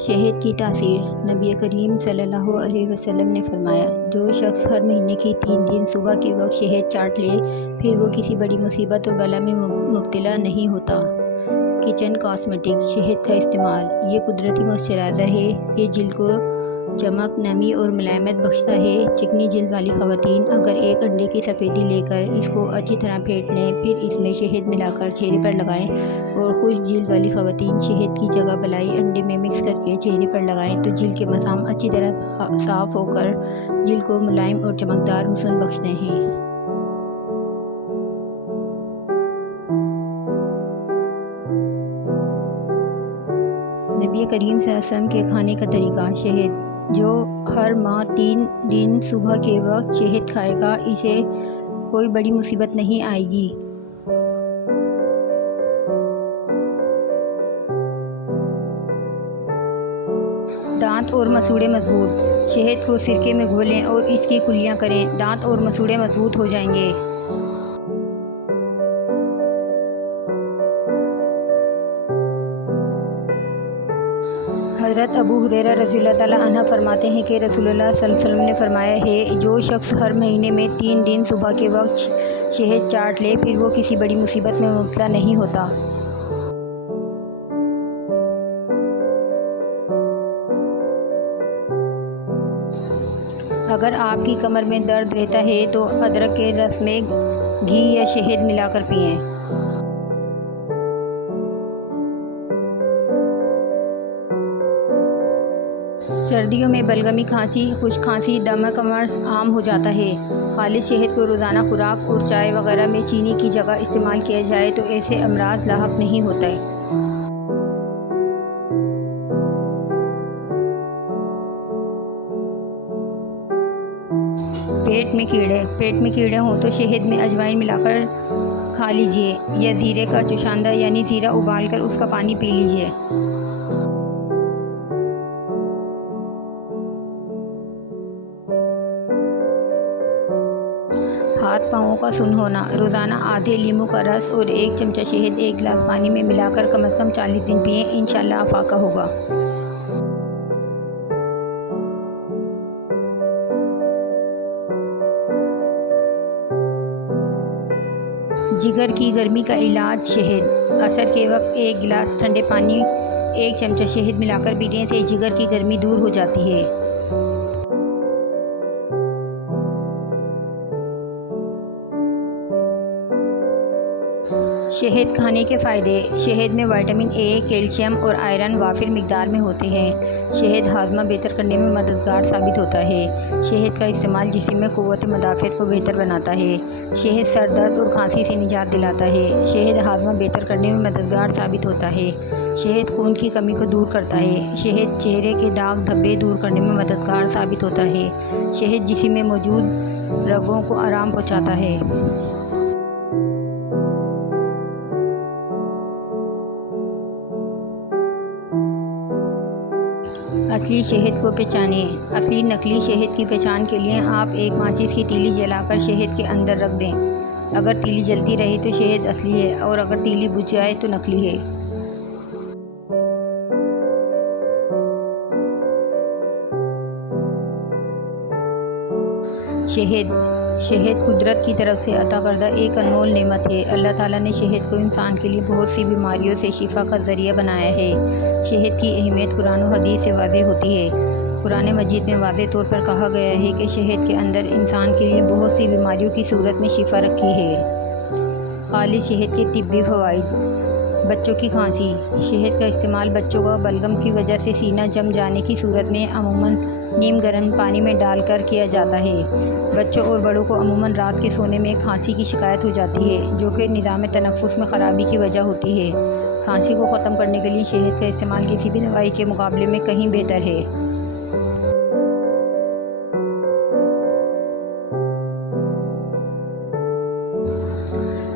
शहद की तासीर। नबी करीम सल्लल्लाहु अलैहि वसल्लम ने फरमाया, जो शख्स हर महीने की 3 दिन सुबह के वक्त शहद चाट ले, फिर वो किसी बड़ी मुसीबत और बला में मुब्तला नहीं होता। Kitchen cosmetic. शहद का इस्तेमाल। ये कुदरती मॉइस्चराइज़र है। ये जिल्द को चमक, नमी और मुलायमत बख्शता है। चिकनी जिल्द वाली ख़वातीन अगर एक अंडे की सफ़ेदी लेकर इसको अच्छी तरह फेंट लें, फिर इसमें शहद मिलाकर चेहरे पर लगाएं, और खुश्क जिल्द वाली ख़वातीन शहद की जगह बलाई अंडे में मिक्स करके चेहरे पर लगाएं तो जिल्द के मसाम अच्छी तरह साफ़ होकर जिल्द को मुलायम और चमकदार हुस्न बख्शते हैं। नबी करीम सल्लल्लाहु अलैहि वसल्लम के खाने का तरीका। शहद। जो हर माह 3 दिन सुबह के वक्त शहद खाएगा, इसे कोई बड़ी मुसीबत नहीं आएगी। दांत और मसूड़े मजबूत। शहद को सिरके में घोलें और इसकी कुल्लियाँ करें, दांत और मसूड़े मजबूत हो जाएंगे। हज़रत अबू हुरैरा रज़ियल्लाहु ताला अन्हु फरमाते हैं कि रसूलुल्लाह सल्लल्लाहु अलैहि वसल्लम ने फरमाया है, जो शख्स हर महीने में 3 दिन सुबह के वक्त शहद चाट ले, फिर वो किसी बड़ी मुसीबत में मुब्तला नहीं होता। अगर आपकी कमर में दर्द रहता है तो अदरक के रस में घी या शहद मिलाकर पिएं। सर्दियों में बलगमी खांसी, खुश्क खांसी, दमा कमर्स आम हो जाता है। खालिस शहद को रोज़ाना खुराक और चाय वगैरह में चीनी की जगह इस्तेमाल किया जाए तो ऐसे अमराज लाहक नहीं होते। पेट में कीड़े हों तो शहद में अजवाइन मिलाकर खा लीजिए, या ज़ीरे का चुशांदा यानी ज़ीरा उबालकर उसका पानी पी लीजिए। हाथ पाँवों का सुन्न होना। रोज़ाना आधे लीमू का रस और 1 चमचा शहद 1 गिलास पानी में मिलाकर कम से कम 40 दिन पिएं, इंशाअल्लाह फाका होगा। जिगर की गर्मी का इलाज। शहद। असर के वक्त 1 गिलास ठंडे पानी 1 चमचा शहद मिलाकर पीने से जिगर की गर्मी दूर हो जाती है। शहद खाने के फ़ायदे। शहद में विटामिन ए, कैल्शियम और आयरन वाफिर मिकदार में होते हैं। शहद हाजमा बेहतर करने में मददगार साबित होता है। शहद का इस्तेमाल जिस्म में क़ुव्वत मुदाफ़अत को बेहतर बनाता है। शहद सर दर्द और खांसी से निजात दिलाता है। शहद हाजमा बेहतर करने में मददगार साबित होता है। शहद खून की कमी को दूर करता है। शहद चेहरे के दाग धब्बे दूर करने में मददगार साबित होता है। शहद जिस्म में मौजूद रगों को आराम पहुँचाता है। असली शहद को पहचानें। असली नकली शहद की पहचान के लिए आप एक माचिस की तीली जलाकर शहद के अंदर रख दें। अगर तीली जलती रहे तो शहद असली है, और अगर तीली बुझ जाए तो नकली है। शहद कुदरत की तरफ से अता करदा एक अनमोल नेमत है। अल्लाह ताला ने शहद को इंसान के लिए बहुत सी बीमारियों से शिफा का ज़रिया बनाया है। शहद की अहमियत कुरान और हदीस से वाज़ेह होती है। कुरान मजीद में वाज़ेह तौर पर कहा गया है कि शहद के अंदर इंसान के लिए बहुत सी बीमारियों की सूरत में शिफा रखी है। खालिस शहद के तिब्बी फ़वाइद। बच्चों की खांसी। शहद का इस्तेमाल बच्चों का बलगम की वजह से सीना जम जाने की सूरत में अमूमन नीम गर्म पानी में डालकर किया जाता है। बच्चों और बड़ों को अमूमन रात के सोने में खांसी की शिकायत हो जाती है, जो कि निज़ाम तनफ़ुस में ख़राबी की वजह होती है। खांसी को ख़त्म करने के लिए शहद का इस्तेमाल किसी भी दवाई के मुकाबले में कहीं बेहतर है।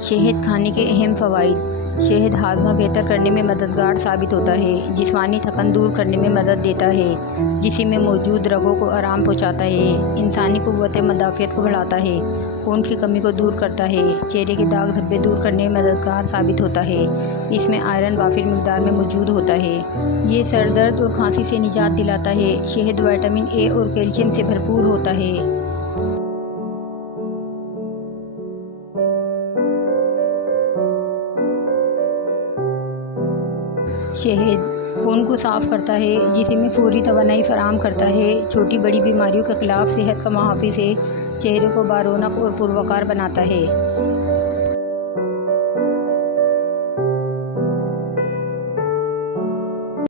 शहद खाने के अहम फ़वाइद। शहद हाजमा बेहतर करने में मददगार साबित होता है, जिस्मानी थकान दूर करने में मदद देता है, जिस्म में मौजूद रगों को आराम पहुंचाता है, इंसानी क़ुव्वत मदाफ़ियत को बढ़ाता है, खून की कमी को दूर करता है, चेहरे के दाग धब्बे दूर करने में मददगार साबित होता है। इसमें आयरन वाफिर मिकदार में मौजूद होता है। ये सर दर्द और खांसी से निजात दिलाता है। शहद विटामिन ए और कैल्शियम से भरपूर होता है। शहद खून को साफ़ करता है, जिसम में फौरी तवानाई फराहम करता है, छोटी बड़ी बीमारियों के ख़िलाफ़ सेहत का मुहाफ़िज़ है, चेहरे को बारौनक और पुरवकार बनाता है।